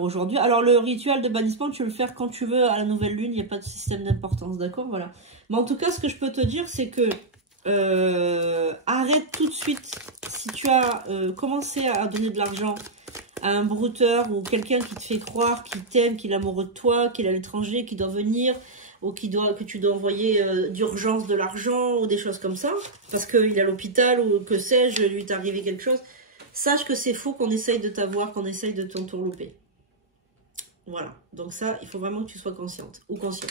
aujourd'hui. Alors, le rituel de bannissement, tu veux le faire quand tu veux, à la nouvelle lune, il n'y a pas de système d'importance, d'accord? Voilà. Mais en tout cas, ce que je peux te dire, c'est que arrête tout de suite. Si tu as commencé à donner de l'argent à un brouteur ou quelqu'un qui te fait croire qu'il t'aime, qu'il est amoureux de toi, qu'il est à l'étranger, qu'il doit venir, ou que tu dois envoyer d'urgence de l'argent ou des choses comme ça, parce qu'il est à l'hôpital ou que sais-je, lui est arrivé quelque chose, sache que c'est faux, qu'on essaye de t'avoir, qu'on essaye de t'entourlouper. Voilà, donc ça, il faut vraiment que tu sois consciente ou conscient.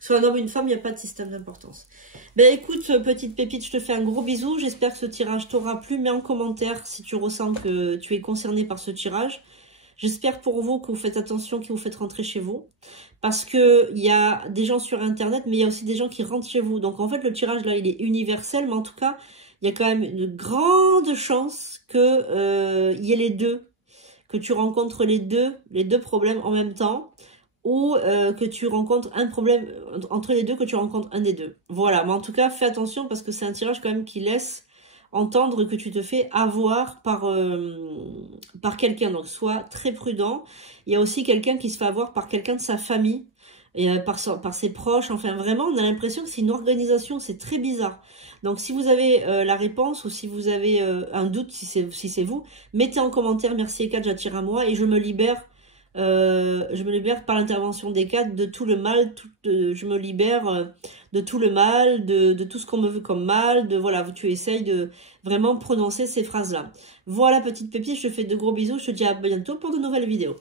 Soit un homme ou une femme, il n'y a pas de système d'importance. Ben écoute, petite pépite, je te fais un gros bisou. J'espère que ce tirage t'aura plu. Mets en commentaire si tu ressens que tu es concerné par ce tirage. J'espère pour vous que vous faites attention, que vous faites rentrer chez vous. Parce qu'il y a des gens sur Internet, mais il y a aussi des gens qui rentrent chez vous. Donc en fait, le tirage là, il est universel. Mais en tout cas, il y a quand même une grande chance qu'il y ait les deux. Que tu rencontres les deux problèmes en même temps. Ou que tu rencontres un problème entre les deux, que tu rencontres un des deux. Voilà, mais en tout cas, fais attention parce que c'est un tirage quand même qui laisse entendre que tu te fais avoir par quelqu'un. Donc, sois très prudent. Il y a aussi quelqu'un qui se fait avoir par quelqu'un de sa famille. et par ses proches. Enfin, vraiment, on a l'impression que c'est une organisation, c'est très bizarre. Donc, si vous avez la réponse ou si vous avez un doute, si c'est vous, mettez en commentaire, merci Eka, j'attire à moi, et je me libère par l'intervention des quatre de tout le mal, je me libère de tout le mal, de tout ce qu'on me veut comme mal, voilà, tu essayes de vraiment prononcer ces phrases-là. Voilà, petite pépite, je te fais de gros bisous, je te dis à bientôt pour de nouvelles vidéos.